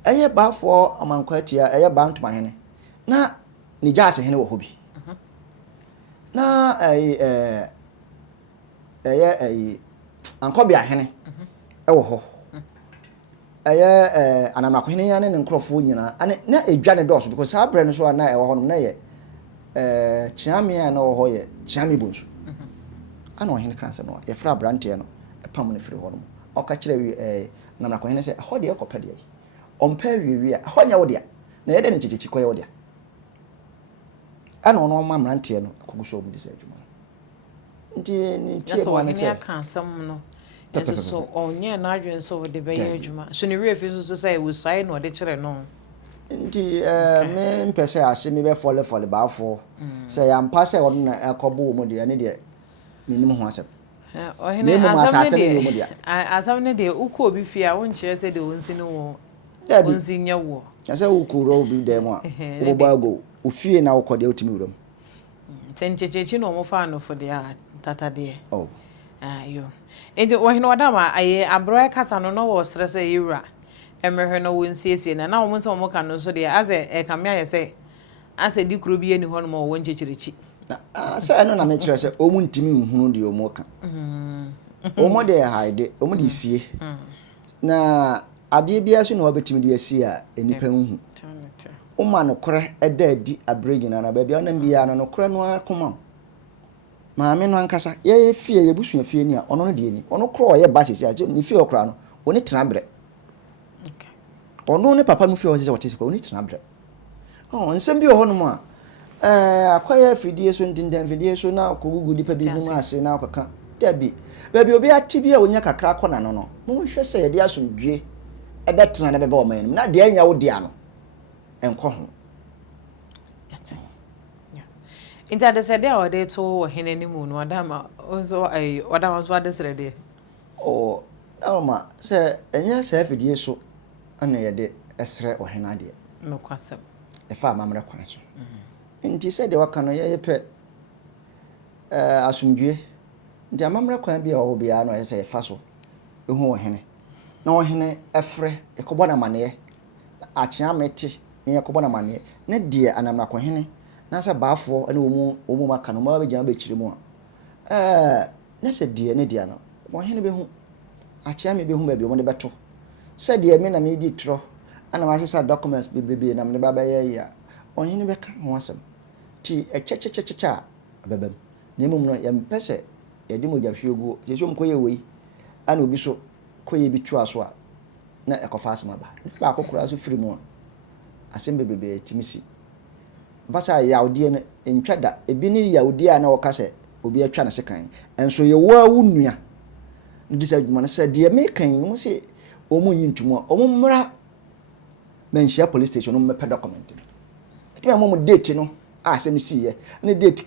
eye ba fo amankwatia eye ba ntoma hene na ni jase hene wo hobi na eye ankobia hene ewo ho eye anamako hene ya ne nkrofo nyina ane na edwa ne doso because abre no so na ewo ho no na ye chiame na wo ho ye chiame bonsu ana wo hene kanse no ye fra brante no epam ne firi ho no oka kire wi anamako hene se ho de ekopade yi ompa wiwi a honya wodia na yede ne chichichi koye wodia ana ono ma mrante no koguso omu disa adwuma nti ni tie mo na che aka asam no ezo so onye na adwen so wo de be ye adwuma so ne refi so say we sai no de kire no nti me mpese ase me be fole ba fo say ya mpa say wono na ekobo omu de ne de minim ho asem ohene asam ne de uko obi fia won kire say de wonsi no wo onzi nyawo asa ukuro bi dem a wo bago ufie na ukode otimi uram tenchechechi no mo fa no for de tatade oh ayo enti ohino wadama aye abro kasa no no wo srese yura emehwe no wonsiesie na wo nso mo ka no so de aze e kamya ye se ase di kuro bi eni ho no mo wo nchechirechi asa no na me kire se omu ntimi nhunu de omu ka omu de haide omu de sie na ade bia so na obetimi de asi a enipa nhu uma no kore eda adi abregyina na ba bia na bia no kore no akoma maame no ankasa ye fie ye busua fie ni a ono no de ni ono kro ye ba sisi a ni fie okra no oni tena bre Okay. ono ne papa mu fie o sisi wote sisi oni tena bre nsem bi o hono mu a akwaya fidie so ndindan fidie so na kogugu dipa bi mu ase na akaka dabi baby obi ati bi a onya kakra kona no no mo hwe se ye de asomdwe ebetena na bebe o man na de anya wo de ano enko ho Inta de said ya ode to hene ni mu no adama also ai odama so ade srede. Oh, ma se enya se fidie so ana ye de esre ohena de. Me kwasem. E fa mamre kwan so. Nti se de waka no ye pe asumdue. Nti amamre kwan bi a wo bia no ye se fa so. Ehu ohene. Na ohene efre ekobo na mane achia meti ne ekobo na mane ne de anamra kohene na se baafo ene omu maka no ma be gyan be kire mu a na se de ne de no ohene be hu achia me be hu ba bi o mo de beto se de me na me di tro ana ma sesa documents bibrebe na me ba ba ye ya ohene be ka ho asem ti echechechecha babam ne mum no ya mpese ya di mo ja hwegu se so mko ye wei ana obi so koye bi tu aso a na ekofa asem aba ba akokura so firi mu a asem bibrebe timisi basa yaudie no ntwada ebi ni yaudie a na wokase obi atwa na sekan enso ye wa wunua ndisa dwuma na se de me kan no se omu nyintumu omu mra menhia police station no mepe document eti mo date no asem siye na date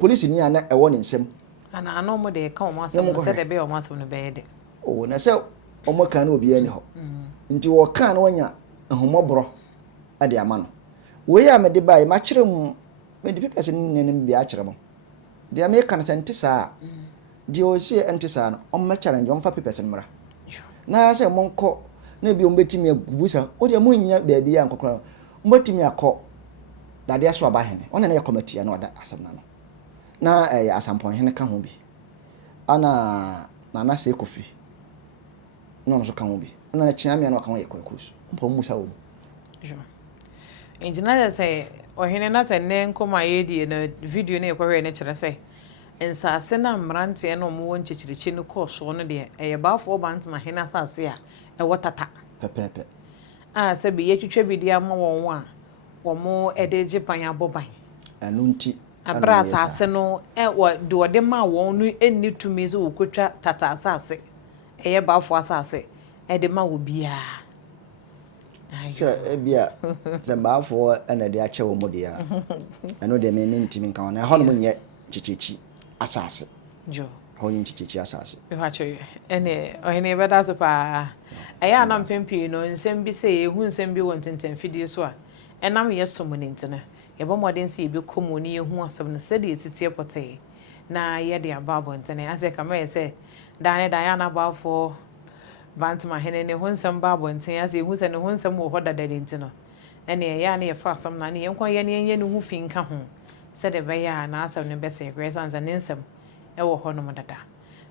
police ni ana ewo ne nsem Ana ano mo de ka o ma asem se de be o ma asem no be de. Oh na se omo kan na obi ani ho nti wo kan na wanya ahomobro ade ama no we ya me de bai ma kire mu me de pepese ne ne bia kire mu de America na sente saa de o sie ente saa no o ma challenge on fa pepese mra na se monko na bi o mbetimi agubusa o de mo nya baabi ya nkokora mbetimi akọ dade aso aba hene ona na ya committee na oda asem na no na asampon hene ka ho bi ana na se kofi no so ka ho bi na chia me na ka ho ye kwakus mpo musa wo Engineer say ohene na se ne nkoma yedi na video na ekwa ne kire say nsase na mrante na omo won chichirichi no course no de eye baafo bantama hene asase a ewotata pepepe se bi yetwetwe bi dia ma won a omo edeje pan aboban anu nti abra asase no de ode ma won no enni tumi se wokotwa tata asase eye baafo asase ede ma wo bia so ebia zambaafo ana de ache wo modia eno de me ntimi kan na ho no nye chichichi asase jo ho yin chichichi asase e ha choye ene ohene beda so pa aya na mpempi no nsem bi se ehu nsem bi won tenten fidie so a enam yesom ne ntene ye bo moden se ebi komu ne ehu asem no se de esitie pote na ye de ababo ntene ase kama ye se dane ya na baafo bantama hene ne honsam babo nten ase ehu se ne honsam wo hoda dade ntino ene ya na ye fa asem na ne yenkwa ye ne hu finka ho se de be ya na asem ne be se kresanza ne nsem e wo ho no modada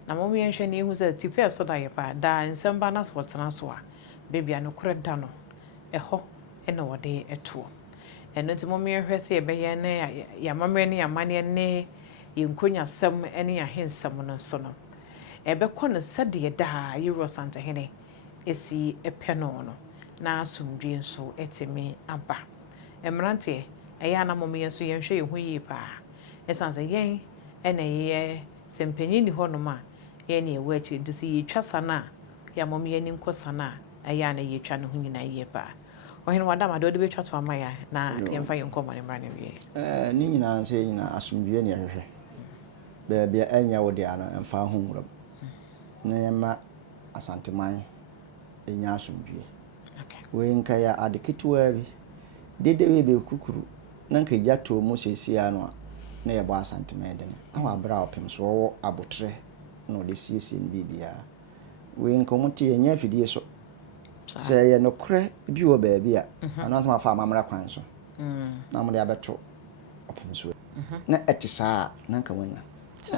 na mo yen hwe ne ehu se tipe so da ye pa da nsem ba na so tena so a bebia no koreda no e ho e na wode etuo eno ti mo yen hwe se ye be ye ne ya mamre ne ya mane ne ye nkonya sem ene ya hensem no so no ebe kono sede da Euro Santa hene esi epeno no na asumdwe nso etimi aba emrante eya na mom yenso yenhwe yehu yi pa esanse yen ene ye sempanyi ni ho no ma ye ne ewa chi disi yetwa sana ya mom ye ni nkosana eya na yetwa no hu nyina ye pa ohene wadama de betwa to amaya na yemfa yenkoma ne mra ne wie ni nyina nse nyina asumdwe ne hwehwe be be enya wo de ana emfa ho nwura na yema asanteman enya asumdwe we nka ya adeketwa bi dede we be kukuru na nka yato mu sesia no na ye bo asanteman de ne awa abra opem so wo abotre na ode siesie ni bibia we nka mu te enya fidie so se ye no kre bi wo ba bia ana so afa amamra kwan so na mo de abeto opem so na etisa na nka wanya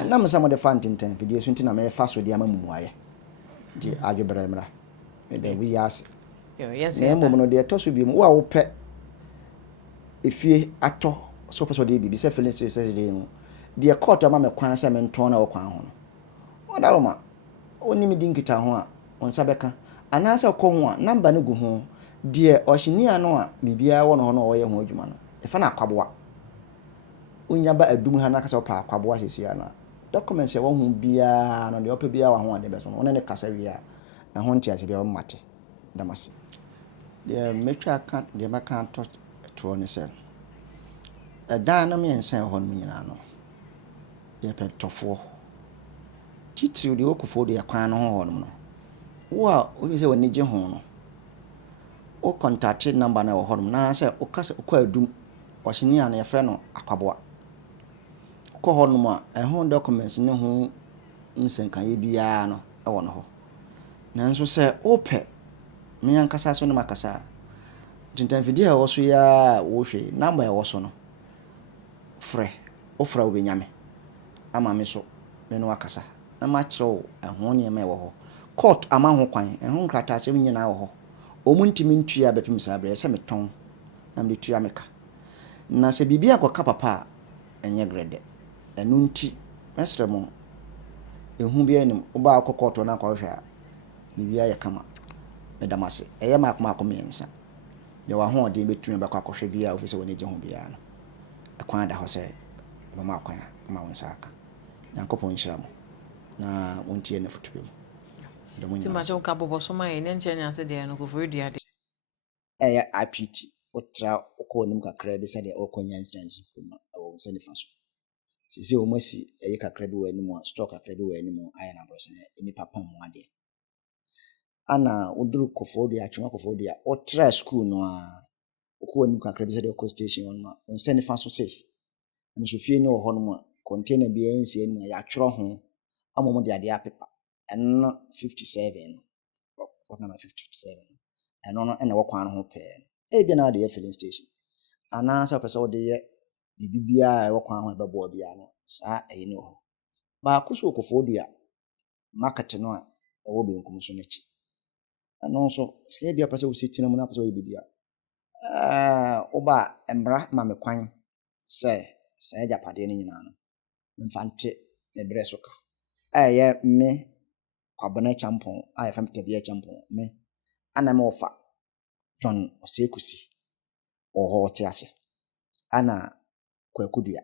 na mo samo de fantinten fidie so ntina me fa so de amamu aye di adwebere mra me de wi yase yo yes na mo no de to so bi mu wa wo pe efie ato so peso de bi se feeling se de mu deɛ court ama me kwan sɛ mentɔn na wɔkwan ho no ɔdaroma onim di nkita ho a onsa bɛka anaasɛ kɔ ho a number no gu ho deɛ ɔhyenia no a bibia wɔ no ho na ɔyɛ ho adwuma no ɛfa na akwaboa onya ba adum ha na kasa pa akwaboa sesia na documents e wo ho bia no de opa bia wa ho ade beso no ne kasa wi a ɛho ntia se bia mate damase de metwa aka de maka to ne se ɛdan na me ensan ho no nyina no ye petofo titiri de okufo de akwan no ho no no wo a o se woni gye ho no o contact number na wo ho no na se o kasa ko adum o hyenia na ye frɛ no akwaboa ko ho no ma ɛho documents ne ho nsenkaye bia no ɛwɔ no ho nanso sɛ opɛ me yankasa so no makasa tintan video a wo so ya wo hwe number e wo so no frɛ o frɛ obenyame ama me so me no akasa na ma kyerɛw ɛho ne ma e wo ho court ama ho kwan ɛho nkrata asɛm nyina wo ho omuntimi ntua bepim sabre sɛ meton na me tua meka na sɛ bibia akɔka papa enye grade enu nti mesrɛ mo ehu bia nim oba akɔkɔtɔ na akɔhwɛ a bibia yɛ kama medamase ɛyɛ makoma akomiensa de wa ho ɔde betumi bɛkɔ akɔhwɛ bia ofisi woni gye ho bia no ɛkwan da hɔ sɛ ɛbɛma akwan ma wɔn saka yankopɔn nhyira mo na wontie ne foto bem de mo Ti ma jo ka bobo so ma ye ne nche nya se de no ko fo dua de ɛyɛ IPT otra okɔ nim kakra bi sɛ de okɔnya nkyɛnse kuma ɛwɔ nsa nifa so sisi o masi ɛyɛ kakra bi wɔ anim a stock kakra bi wɔ anim ayɛ na bro sɛ eni papa mu ade ana uduru kofobia atwuma kofobia otra school no a okɔ nim kakra bi sɛ de okɔ station on ma nsa nifa so sɛ nso fie ne wɔ hɔ no ma container bi ensi anim ya atwerɛ ho amomo de ade apepa ɛno 57 no what number 57 ɛno no ɛna wɔkwan no ho pɛɛ ebi na de filling station ana sɛ pɛ sɛ wɔde yɛ bibia wɔkwan ho ɛbɛbɔ bia no saa ɛyɛ ne hɔ ba ko so okofodua market no a ɛwɔ benkum so n'akyi ɛno nso sɛ bia pɛ sɛ wosetina mu na pɛ sɛ wɔyɛ bibia oba embra ma me kwan sɛ sɛ japade ne nyina no mfante me brɛ so ka ɛyɛ me kwabona champon a yɛfam tabia champon me ana me ofa John Osekusi oho te ase ana kwakudua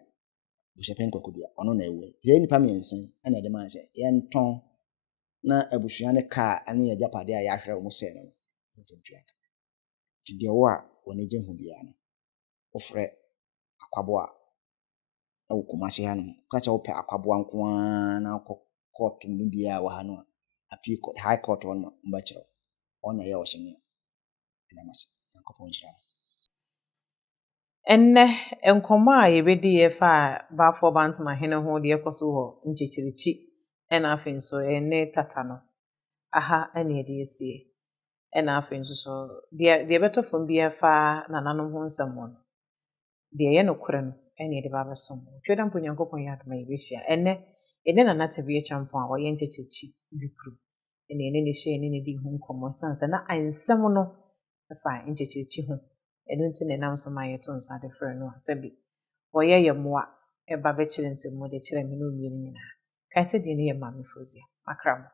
busepen kwakudua ono na ewe ye nipa mensen ana de man se yenton na abusua ne ka ane ya japade a ya hwere wo se no mfimtua ka ti de wo a woni gye hu bia no ofre akwabo a ewo kumase ha no ka se wo pe akwabo nko na court mu bia wa ha no appeal court high court on mba kyerɛ ona ye o hyenya ndamase yankopɔn nhyira enne enkomo a yebedi ye fa bafo bantama hene ho de ekoso ho nchekyirichi ena afin so enne tata no aha ene de esie ena afin so de betofo bia fa nananom ho nsɛm no de ye no kore no ene de ba besom tweda mpo yankopɔn ya adoma yebehia enne na natabie champon a wo ye nchekyirichi dikru ene ne hye ene ne di ho nkomo sansa na ansɛm no fa nchekyirichi ho enu nti ne nam so ma yeto nsa de frɛ no asabi wɔyɛ yɛ moa ɛba bɛkyerɛ nsɛm mu de kyerɛ me no mmienu nyinaa kae sɛ deɛ ne yɛ ma me frozia makramo